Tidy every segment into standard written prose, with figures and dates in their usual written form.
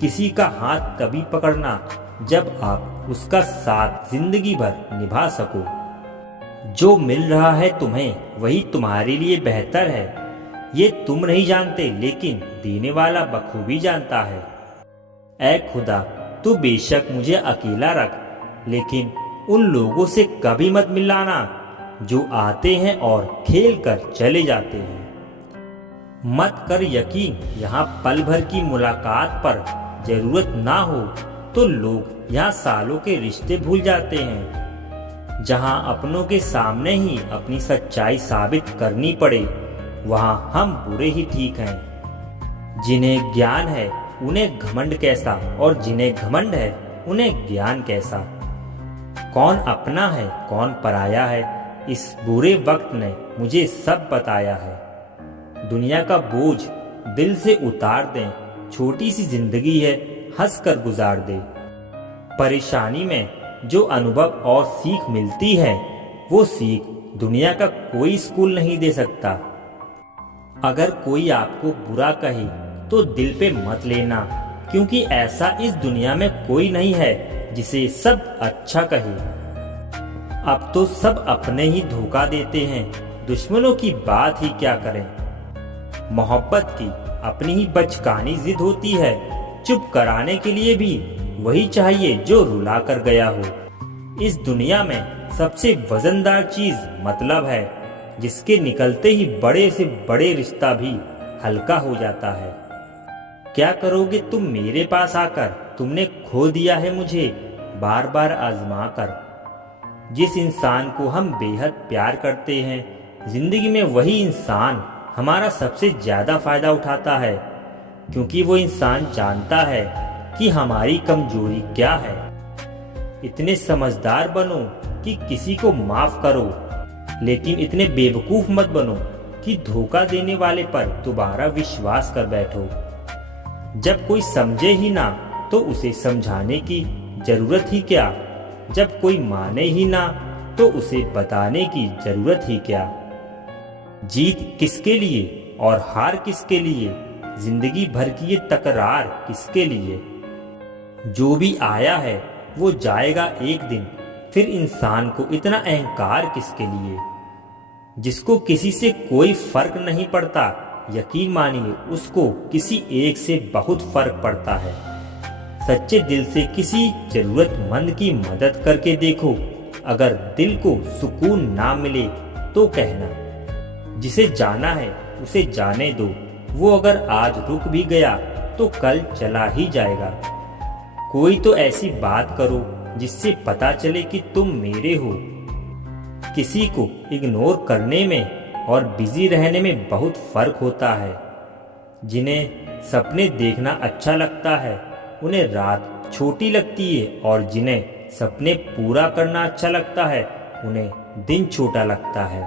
किसी का हाथ तभी पकड़ना जब आप उसका साथ जिंदगी भर निभा सको। जो मिल रहा है तुम्हें वही तुम्हारे लिए बेहतर है, ये तुम नहीं जानते लेकिन देने वाला बखूबी जानता है। ऐ खुदा, तू बेशक मुझे अकेला रख, लेकिन उन लोगों से कभी मत मिलाना जो आते हैं और खेल कर चले जाते हैं। मत कर यकीन, यहाँ पल भर की मुलाकात पर जरूरत ना हो तो लोग यहाँ सालों के रिश्ते भूल जाते हैं। जहाँ अपनों के सामने ही अपनी सच्चाई साबित करनी पड़े, वहाँ हम बुरे ही ठीक हैं। जिन्हें ज्ञान है उन्हें घमंड कैसा, और जिन्हें घमंड है उन्हें ज्ञान कैसा। कौन अपना है कौन पराया है, इस बुरे वक्त ने मुझे सब बताया है। दुनिया का बोझ दिल से उतार दें, छोटी सी जिंदगी है हंस कर गुजार दे। परेशानी में जो अनुभव और सीख मिलती है, वो सीख दुनिया का कोई स्कूल नहीं दे सकता। अगर कोई आपको बुरा कहे तो दिल पे मत लेना, क्योंकि ऐसा इस दुनिया में कोई नहीं है जिसे सब अच्छा कहे। अब तो सब अपने ही धोखा देते हैं, दुश्मनों की बात ही क्या करें। मोहब्बत की अपनी ही बचकानी जिद होती है, चुप कराने के लिए भी वही चाहिए जो रुला कर गया हो। इस दुनिया में सबसे वजनदार चीज मतलब है, जिसके निकलते ही बड़े से बड़े रिश्ता भी हल्का हो जाता है। क्या करोगे तुम मेरे पास आकर, तुमने खो दिया है मुझे बार बार आजमा कर। जिस इंसान को हम बेहद प्यार करते हैं, जिंदगी में वही इंसान हमारा सबसे ज्यादा फायदा उठाता है, क्योंकि वो इंसान जानता है कि हमारी कमजोरी क्या है। इतने समझदार बनो कि किसी को माफ करो, लेकिन इतने बेवकूफ मत बनो कि धोखा देने वाले पर दोबारा विश्वास कर बैठो। जब कोई समझे ही ना तो उसे समझाने की जरूरत ही क्या। जब कोई माने ही ना तो उसे बताने की जरूरत ही क्या। जीत किसके लिए और हार किसके लिए, जिंदगी भर की ये तकरार किसके लिए। जो भी आया है वो जाएगा एक दिन, फिर इंसान को इतना अहंकार किसके लिए। जिसको किसी से कोई फर्क नहीं पड़ता, यकीन मानिए उसको किसी एक से बहुत फर्क पड़ता है। सच्चे दिल से किसी जरूरतमंद की मदद करके देखो, अगर दिल को सुकून ना मिले तो कहना। जिसे जाना है उसे जाने दो, वो अगर आज रुक भी गया तो कल चला ही जाएगा। कोई तो ऐसी बात करो जिससे पता चले कि तुम मेरे हो। किसी को इग्नोर करने में और बिजी रहने में बहुत फर्क होता है। जिन्हें सपने देखना अच्छा लगता है उन्हें रात छोटी लगती है, और जिन्हें सपने पूरा करना अच्छा लगता है उन्हें दिन छोटा लगता है।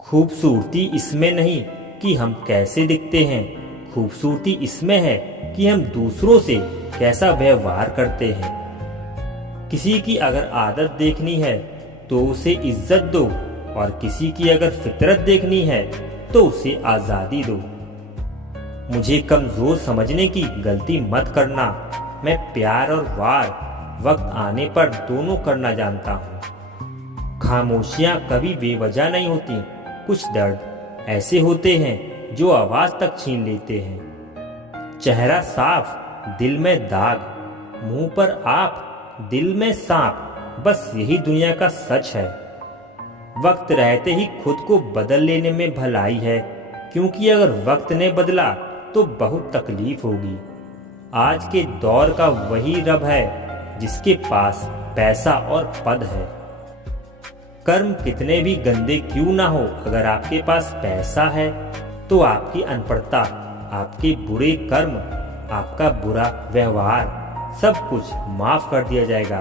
खूबसूरती इसमें नहीं कि हम कैसे दिखते हैं, खूबसूरती इसमें है कि हम दूसरों से कैसा व्यवहार करते हैं। किसी की अगर आदत देखनी है तो उसे इज्जत दो, और किसी की अगर फितरत देखनी है तो उसे आज़ादी दो। मुझे कमज़ोर समझने की गलती मत करना, मैं प्यार और वार वक्त आने पर दोनों करना जानता हूँ। खामोशियाँ कभी बेवजह नहीं होती, कुछ दर्द ऐसे होते हैं जो आवाज़ तक छीन लेते हैं। चेहरा साफ दिल में दाग, मुंह पर आप दिल में सांप, बस यही दुनिया का सच है। वक्त रहते ही खुद को बदल लेने में भलाई है, क्योंकि अगर वक्त ने बदला तो बहुत तकलीफ होगी। आज के दौर का वही रब है जिसके पास पैसा और पद है। कर्म कितने भी गंदे क्यों ना हो, अगर आपके पास पैसा है तो आपकी अनपढ़ता, आपके बुरे कर्म, आपका बुरा व्यवहार, सब कुछ माफ कर दिया जाएगा।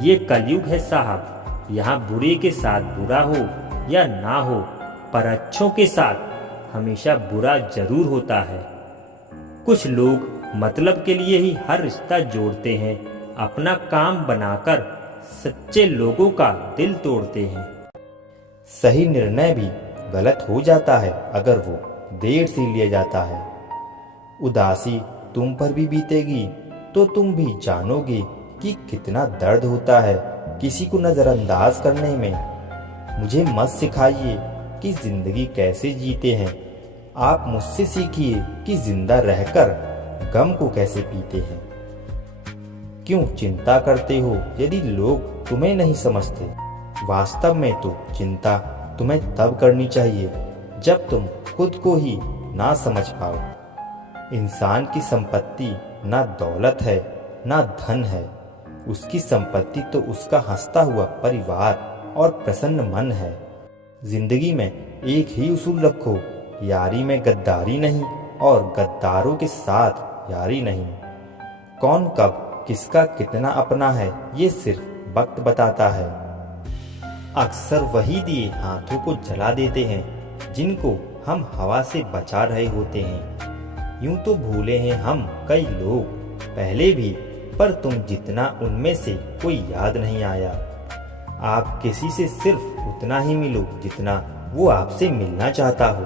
ये कलयुग है साहब, यहाँ बुरे के साथ बुरा हो या ना हो, पर अच्छों के साथ हमेशा बुरा जरूर होता है। कुछ लोग मतलब के लिए ही हर रिश्ता जोड़ते हैं, अपना काम बनाकर सच्चे लोगों का दिल तोड़ते हैं। सही निर्णय भी गलत हो जाता है अगर वो देर से लिया जाता है। उदासी तुम पर भी बीतेगी तो तुम भी जानोगे कि कितना दर्द होता है किसी को नज़रअंदाज करने में। मुझे मत सिखाइए कि ज़िंदगी कैसे जीते हैं, आप मुझसे सीखिए कि जिंदा रहकर गम को कैसे पीते हैं। क्यों चिंता करते हो यदि लोग तुम्हें नहीं समझते? वास्तव में तो चिंता तुम्हें तब करनी चाहिए जब तुम खुद को ही ना समझ पाओ। इंसान की संपत्ति ना दौलत है ना धन है, उसकी संपत्ति तो उसका हंसता हुआ परिवार और प्रसन्न मन है। जिंदगी में एक ही उसूल रखो, यारी में गद्दारी नहीं और गद्दारों के साथ यारी नहीं। कौन कब किसका कितना अपना है ये सिर्फ वक्त बताता है। अक्सर वही दिए हाथों को जला देते हैं जिनको हम हवा से बचा रहे होते हैं। यूं तो भूले हैं हम कई लोग पहले भी, पर तुम जितना उनमें से कोई याद नहीं आया। आप किसी से सिर्फ उतना ही मिलो जितना वो आपसे मिलना चाहता हो।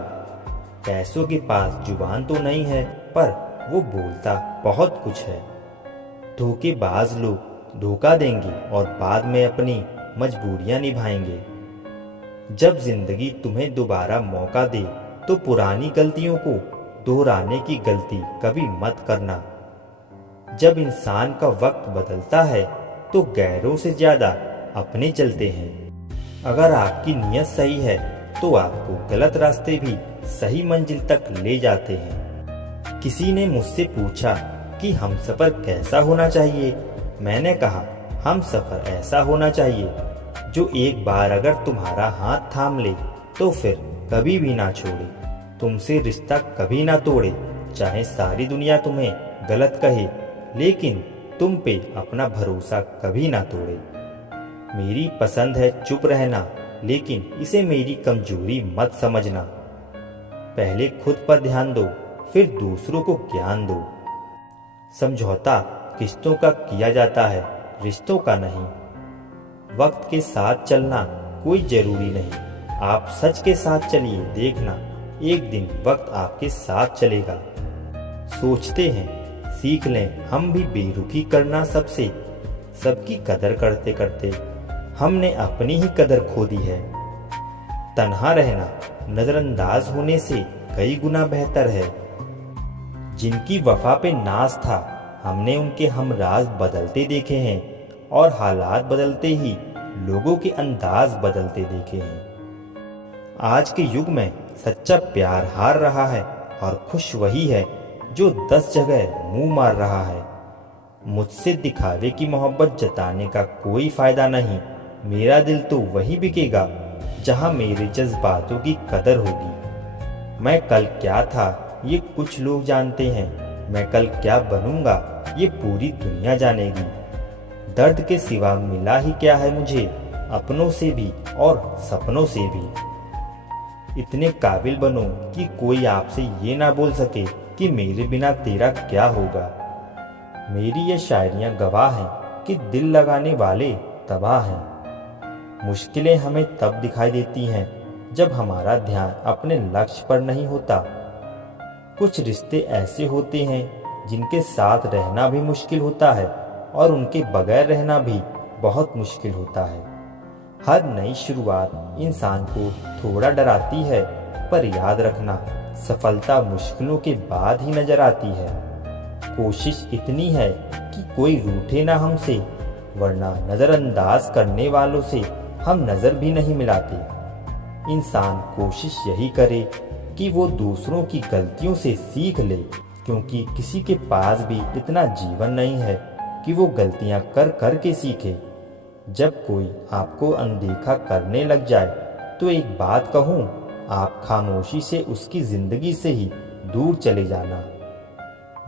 पैसों के पास जुबान तो नहीं है पर वो बोलता बहुत कुछ है। धोखेबाज लोग धोखा देंगे और बाद में अपनी मजबूरियां निभाएंगे। जब जिंदगी तुम्हें दोबारा मौका दे तो पुरानी गलतियों को दोहराने की गलती कभी मत करना। जब इंसान का वक्त बदलता है तो गैरों से ज्यादा अपने चलते हैं। अगर आपकी नीयत सही है तो आपको गलत रास्ते भी सही मंजिल तक ले जाते हैं। किसी ने मुझसे पूछा कि हमसफर कैसा होना चाहिए। मैंने कहा हमसफर ऐसा होना चाहिए जो एक बार अगर तुम्हारा हाथ थाम ले तो फिर कभी भी ना छोड़े, तुमसे रिश्ता कभी ना तोड़े। चाहे सारी दुनिया तुम्हें गलत कहे लेकिन तुम पे अपना भरोसा कभी ना तोड़े। मेरी पसंद है चुप रहना, लेकिन इसे मेरी कमजोरी मत समझना। पहले खुद पर ध्यान दो फिर दूसरों को ज्ञान दो। समझौता किस्तों का किया जाता है, रिश्तों का नहीं। वक्त के साथ चलना कोई जरूरी नहीं, आप सच के साथ चलिए, देखना एक दिन वक्त आपके साथ चलेगा। सोचते हैं सीख लें हम भी बेरुखी करना सबसे, सबकी कदर करते करते हमने अपनी ही कदर खो दी है। तन्हा रहना नजरअंदाज होने से कई गुना बेहतर है। जिनकी वफा पे नाज था हमने उनके हमराज बदलते देखे हैं, और हालात बदलते ही लोगों के अंदाज बदलते देखे हैं। आज के युग में सच्चा प्यार हार रहा है और खुश वही है जो 10 जगह मुंह मार रहा है। मुझसे दिखावे की मोहब्बत जताने का कोई फायदा नहीं। मेरा दिल तो वही बिकेगा जहां मेरे जज्बातों की कदर होगी। मैं कल क्या था ये कुछ लोग जानते हैं, मैं कल क्या बनूंगा ये पूरी दुनिया जानेगी। दर्द के सिवा मिला ही क्या है मुझे, अपनों से भी और सपनों से भी। इतने काबिल बनो कि कोई आपसे ये ना बोल सके कि मेरे बिना तेरा क्या होगा। मेरी ये शायरियाँ गवाह हैं कि दिल लगाने वाले तबाह हैं। मुश्किलें हमें तब दिखाई देती हैं जब हमारा ध्यान अपने लक्ष्य पर नहीं होता। कुछ रिश्ते ऐसे होते हैं जिनके साथ रहना भी मुश्किल होता है और उनके बगैर रहना भी बहुत मुश्किल होता है। हर नई शुरुआत इंसान को थोड़ा डराती है, पर याद रखना सफलता मुश्किलों के बाद ही नजर आती है। कोशिश इतनी है कि कोई रूठे ना हमसे, वरना नजरअंदाज करने वालों से हम नजर भी नहीं मिलाते। इंसान कोशिश यही करे कि वो दूसरों की गलतियों से सीख ले, क्योंकि किसी के पास भी इतना जीवन नहीं है कि वो गलतियां कर कर के सीखे। जब कोई आपको अनदेखा करने लग जाए तो एक बात कहूँ, आप खामोशी से उसकी जिंदगी से ही दूर चले जाना।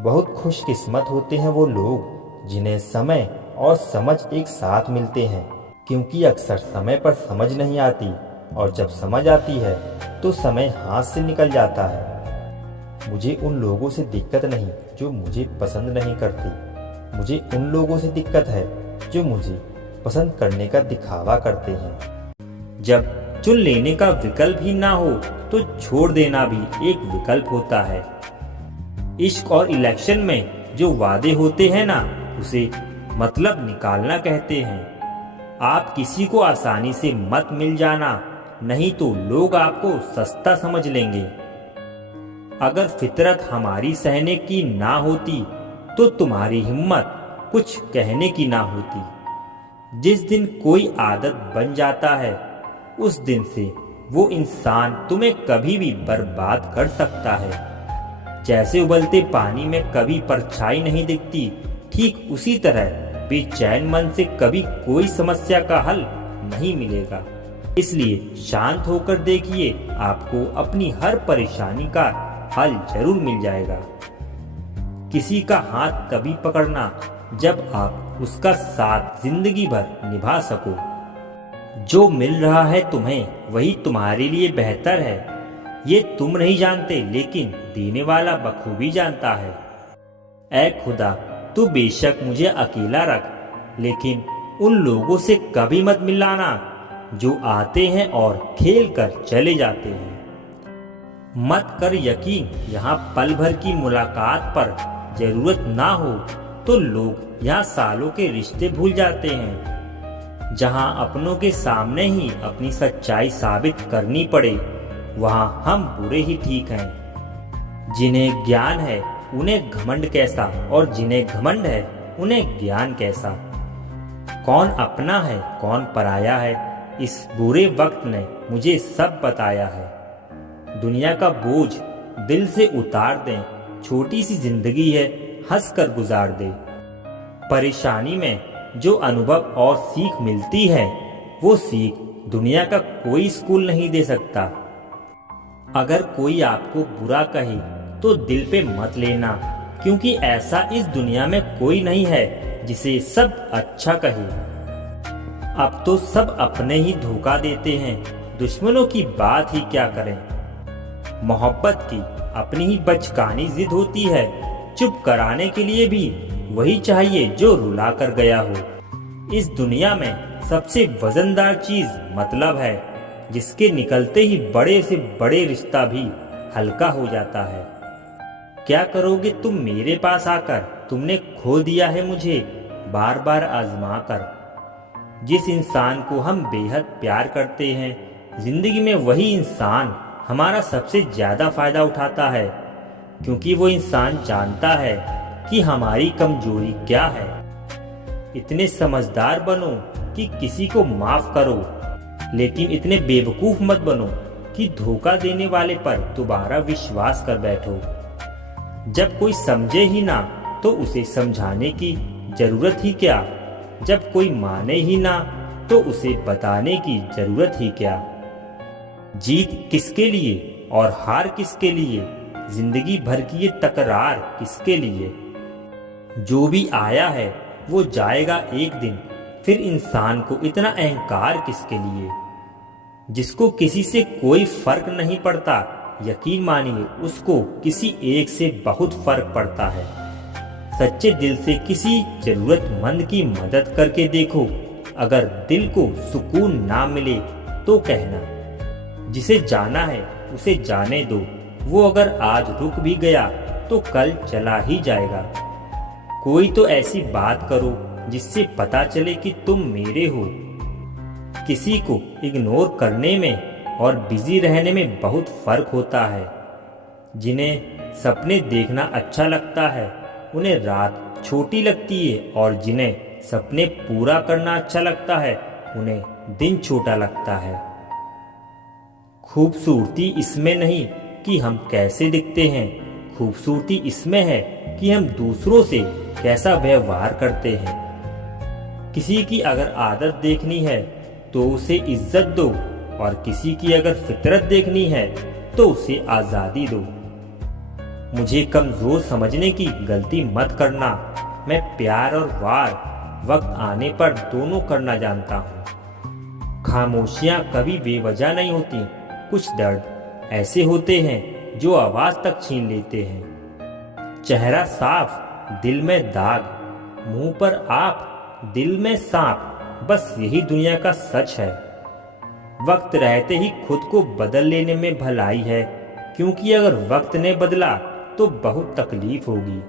बहुत खुशकिस्मत होते हैं वो लोग जिन्हें समय और समझ एक साथ मिलते हैं, क्योंकि अक्सर समय पर समझ नहीं आती और जब समझ आती है तो समय हाथ से निकल जाता है। मुझे उन लोगों से दिक्कत नहीं जो मुझे पसंद नहीं करते, मुझे उन लोगों से दिक्कत है जो मुझे पसंद करने का दिखावा करते हैं। जब चुन लेने का विकल्प ही ना हो तो छोड़ देना भी एक विकल्प होता है। इश्क और इलेक्शन में जो वादे होते हैं ना, उसे मतलब निकालना कहते हैं। आप किसी को आसानी से मत मिल जाना, नहीं तो लोग आपको सस्ता समझ लेंगे। अगर फितरत हमारी सहने की ना होती तो तुम्हारी हिम्मत कुछ कहने की ना होती। जिस दिन कोई आदत बन जाता है, उस दिन से वो इंसान तुम्हें कभी भी बर्बाद कर सकता है। जैसे उबलते पानी में कभी परछाई नहीं दिखती, ठीक उसी तरह बेचैन मन से कभी कोई समस्या का हल नहीं मिलेगा। इसलिए शांत होकर देखिए, आपको अपनी हर परेशानी का हल जरूर मिल जाएगा। किसी का हाथ तभी पकड़ना जब आप उसका साथ जिंदगी भर निभा सको। जो मिल रहा है तुम्हें वही तुम्हारे लिए बेहतर है। ये तुम नहीं जानते, लेकिन देने वाला बखूबी जानता है। ऐ खुदा, तू बेशक मुझे अकेला रख, लेकिन उन लोगों से कभी मत मिलाना जो आते हैं और खेल कर चले जाते हैं। मत कर यकीन, यहाँ पल भर की मुलाकात पर जरूरत ना हो तो लोग यहाँ सालों के रिश्ते भूल जाते हैं। जहाँ अपनों के सामने ही अपनी सच्चाई साबित करनी पड़े, वहाँ हम बुरे ही ठीक हैं। जिन्हें ज्ञान है उन्हें घमंड कैसा, और जिन्हें घमंड है उन्हें ज्ञान कैसा। कौन अपना है कौन पराया है, इस बुरे वक्त ने मुझे सब बताया है। दुनिया का बोझ दिल से उतार दें, छोटी सी जिंदगी है, हंस कर गुजार दे। परेशानी में जो अनुभव और सीख मिलती है, वो सीख दुनिया का कोई स्कूल नहीं दे सकता। अगर कोई आपको बुरा कहे तो दिल पे मत लेना, क्योंकि ऐसा इस दुनिया में कोई नहीं है जिसे सब अच्छा कहे। अब तो सब अपने ही धोखा देते हैं, दुश्मनों की बात ही क्या करें। मोहब्बत की अपनी ही बचकानी जिद होती है, चुप कराने के लिए भी वही चाहिए जो रुला कर गया हो। इस दुनिया में सबसे वजनदार चीज मतलब है, जिसके निकलते ही बड़े से बड़े रिश्ता भी हल्का हो जाता है। क्या करोगे तुम मेरे पास आकर, तुमने खो दिया है मुझे बार बार आजमा कर। जिस इंसान को हम बेहद प्यार करते हैं, जिंदगी में वही इंसान हमारा सबसे ज्यादा फायदा उठाता है, क्योंकि वो इंसान जानता है कि हमारी कमजोरी क्या है। इतने समझदार बनो कि किसी को माफ करो, लेकिन इतने बेवकूफ मत बनो कि धोखा देने वाले पर दोबारा विश्वास कर बैठो। जब कोई समझे ही ना तो उसे समझाने की जरूरत ही क्या। जब कोई माने ही ना तो उसे बताने की जरूरत ही क्या। जीत किसके लिए और हार किसके लिए, जिंदगी भर की ये तकरार किसके लिए। जो भी आया है वो जाएगा एक दिन, फिर इंसान को इतना अहंकार किसके लिए। जिसको किसी से कोई फर्क नहीं पड़ता, यकीन मानिए उसको किसी एक से बहुत फर्क पड़ता है। सच्चे दिल से किसी जरूरतमंद की मदद करके देखो, अगर दिल को सुकून ना मिले तो कहना। जिसे जाना है उसे जाने दो, वो अगर आज रुक भी गया तो कल चला ही जाएगा। कोई तो ऐसी बात करो जिससे पता चले कि तुम मेरे हो। किसी को इग्नोर करने में और बिजी रहने में बहुत फर्क होता है। जिन्हें सपने देखना अच्छा लगता है, उन्हें रात छोटी लगती है, और जिन्हें सपने पूरा करना अच्छा लगता है, उन्हें दिन छोटा लगता है। खूबसूरती इसमें नहीं कि हम कैसे दिखते हैं, खूबसूरती इसमें है कि हम दूसरों से कैसा व्यवहार करते हैं। किसी की अगर आदत देखनी है तो उसे इज्जत दो, और किसी की अगर फितरत देखनी है तो उसे आज़ादी दो। मुझे कमज़ोर समझने की गलती मत करना। मैं प्यार और वार वक्त आने पर दोनों करना जानता हूँ। खामोशियाँ कभी बेवजह नहीं होती। कुछ दर्द ऐसे होते हैं जो आवाज़ तक छीन लेते हैं। चेहरा साफ, दिल में दाग, मुंह पर आप, दिल में सांप, बस यही दुनिया का सच है। वक्त रहते ही खुद को बदल लेने में भलाई है, क्योंकि अगर वक्त ने बदला तो बहुत तकलीफ होगी।